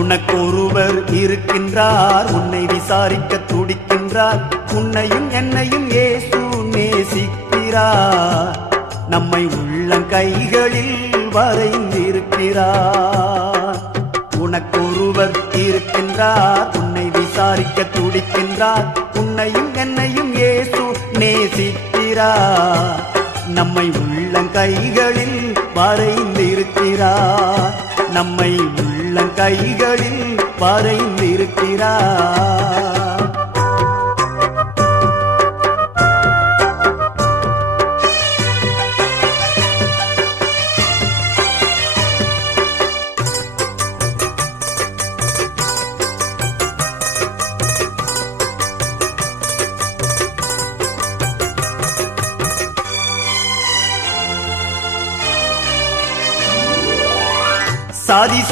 உனக்கொருவர் இருக்கின்றார், உன்னை விசாரிக்க துடிக்கின்றார். உன்னையும் என்னையும் இயேசு நேசிக்கிறார், நம்மை உள்ளங்கைகளில் வரைந்திருக்கிறார். உனக்கொருவர் இருக்கின்றார், உன்னை விசாரிக்க துடிக்கின்றார். உன்னையும் என்னையும் இயேசு நேசிக்கிறார், நம்மை உள்ளங்கைகளில் வரைந்திருக்கிறார். நம்மை உள்ளங்கைகளில் வரைந்திருக்கிறார். சாதி